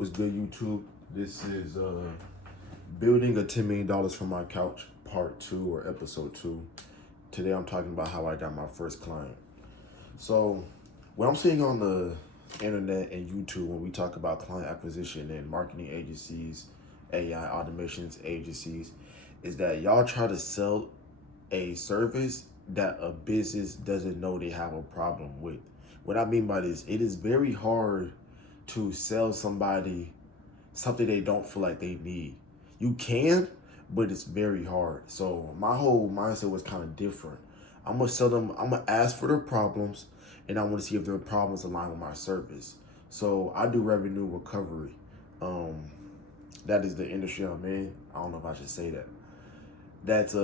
What's good, YouTube? This is Building a $10 million from My Couch, Part 2 or Episode 2. Today I'm talking about how I got my first client. So, what I'm seeing on the internet and YouTube when we talk about client acquisition and marketing agencies, AI automations agencies, is that y'all try to sell a service that a business doesn't know they have a problem with. What I mean by this, it is very hard to sell somebody something they don't feel like they need. You can, but it's very hard. So my whole mindset was kind of different. I'm gonna sell them, I'm gonna ask for their problems, and I wanna see if their problems align with my service. So I do revenue recovery. That is the industry I'm in. I don't know if I should say that. That's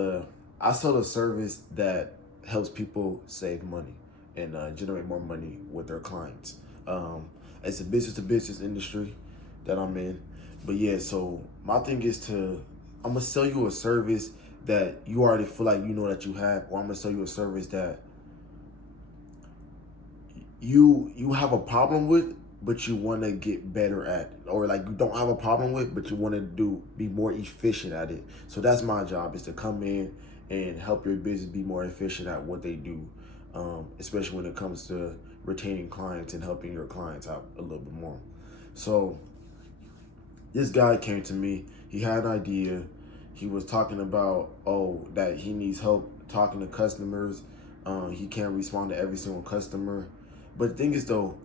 I sell a service that helps people save money and generate more money with their clients. It's a business to business industry that I'm in. But yeah, so my thing is I'm gonna sell you a service that you already feel like you know that you have, or I'm gonna sell you a service that you have a problem with, but you want to get better at, or like you don't have a problem with, but you want to be more efficient at it. So that's my job, is to come in and help your business be more efficient at what they do, especially when it comes to retaining clients and helping your clients out a little bit more. So this guy came to me. He had an idea. He was talking about, that he needs help talking to customers. He can't respond to every single customer. But the thing is, though,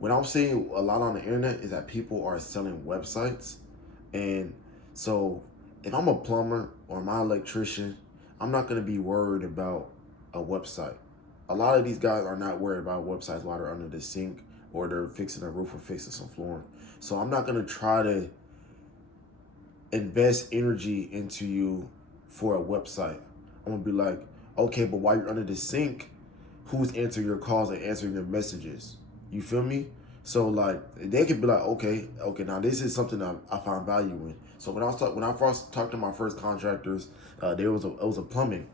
what I'm seeing a lot on the internet is that people are selling websites. And so if I'm a plumber or my electrician, I'm not going to be worried about a website. A lot of these guys are not worried about websites while they're under the sink or they're fixing a roof or fixing some flooring. So I'm not going to try to invest energy into you for a website. I'm going to be like, okay, but while you're under the sink, who's answering your calls and answering your messages? You feel me? So like they could be like, okay, now this is something that I find value in. So when I first talked to my first contractors, it was a plumbing,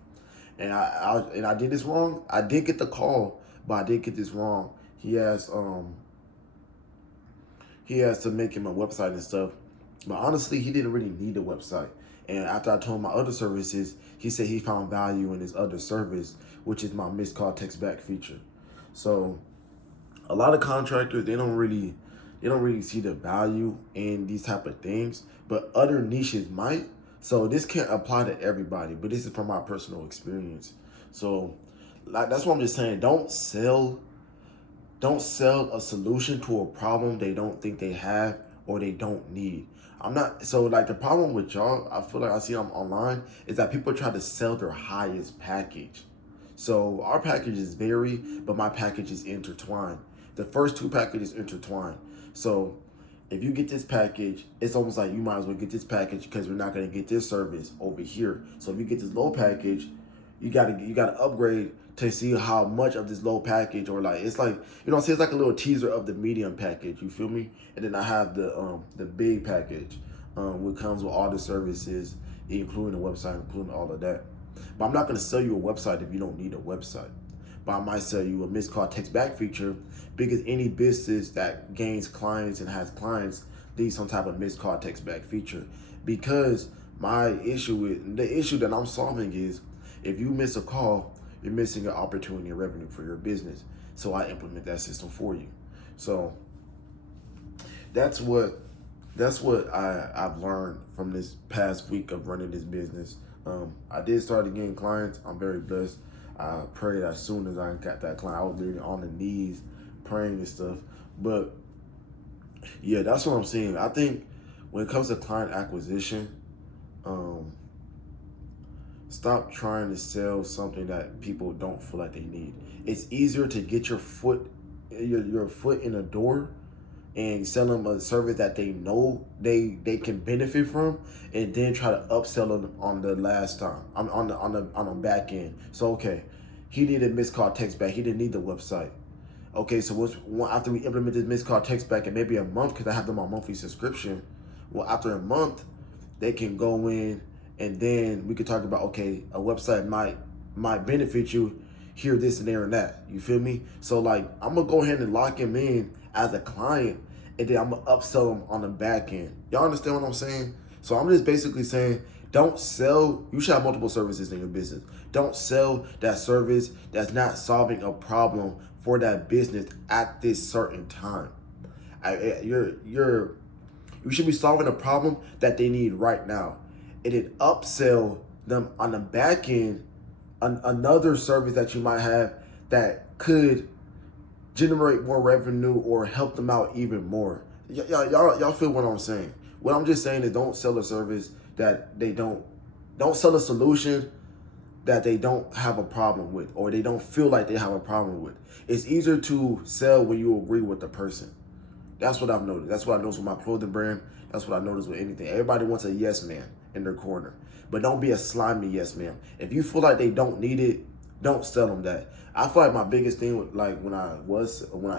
and I did this wrong. I did get the call, but I did get this wrong. He has to make him a website and stuff, but honestly, he didn't really need a website. And after I told him my other services, he said he found value in his other service, which is my missed call text back feature. So a lot of contractors, they don't really see the value in these type of things, but other niches might. So this can't apply to everybody, but this is from my personal experience. So like that's what I'm just saying. Don't sell a solution to a problem they don't think they have or they don't need. I'm not, so like the problem with y'all, I feel like I see them online, is that people try to sell their highest package. So our packages vary, but my package is intertwined. The first two packages intertwined. So if you get this package, it's almost like you might as well get this package because you're not gonna get this service over here. So if you get this low package, you gotta upgrade to see how much of this low package, or like it's like, see, it's like a little teaser of the medium package. You feel me? And then I have the big package, which comes with all the services, including the website, including all of that. But I'm not gonna sell you a website if you don't need a website. But I might sell you a missed call text back feature, because any business that gains clients and has clients needs some type of missed call text back feature. Because the issue that I'm solving is, if you miss a call, you're missing an opportunity and revenue for your business. So I implement that system for you. So that's what I've learned from this past week of running this business. I did start to gain clients. I'm very blessed. I prayed as soon as I got that client. I was literally on the knees praying and stuff. But yeah, that's what I'm saying. I think when it comes to client acquisition, stop trying to sell something that people don't feel like they need. It's easier to get your foot in the door and sell them a service that they know they can benefit from, and then try to upsell them on the last time. I'm on the back end. So okay, he needed missed call text back. He didn't need the website. Okay, so after we implement this missed call text back in maybe a month, because I have them on monthly subscription. Well, after a month, they can go in, and then we could talk about, okay, a website might benefit you here, this, and there, and that. You feel me? So like, I'm gonna go ahead and lock him in as a client, and then I'm gonna upsell them on the back end. Y'all understand what I'm saying? So I'm just basically saying, don't sell. You should have multiple services in your business. Don't sell that service that's not solving a problem for that business at this certain time. You should be solving a problem that they need right now, and then upsell them on the back end another service that you might have that could generate more revenue or help them out even more. Y'all feel what I'm saying? What I'm just saying is, don't sell a service that don't sell a solution that they don't have a problem with, or they don't feel like they have a problem with. It's easier to sell when you agree with the person. That's what I've noticed. That's what I noticed with my clothing brand. That's what I noticed with anything. Everybody wants a yes man in their corner. But don't be a slimy yes man. If you feel like they don't need it, don't sell them that. I feel like my biggest thing with, like, when I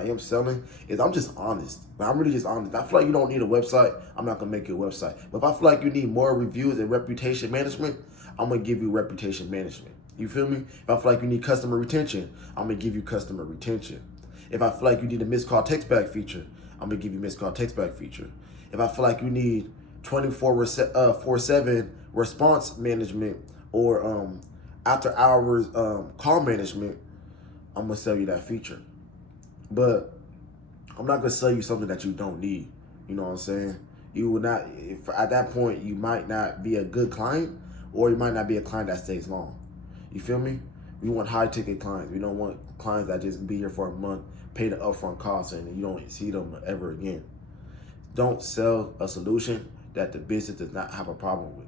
am selling, is I'm just honest. Like, I'm really just honest. I feel like you don't need a website, I'm not gonna make you a website. But if I feel like you need more reviews and reputation management, I'm gonna give you reputation management. You feel me? If I feel like you need customer retention, I'm gonna give you customer retention. If I feel like you need a missed call text back feature, I'm gonna give you missed call text back feature. If I feel like you need 24/7 response management or after hours call management, I'm gonna sell you that feature. But I'm not gonna sell you something that you don't need. You know what I'm saying? You will not. If at that point, you might not be a good client, or you might not be a client that stays long. You feel me? We want high ticket clients. We don't want clients that just be here for a month, pay the upfront costs, and you don't see them ever again. Don't sell a solution that the business does not have a problem with.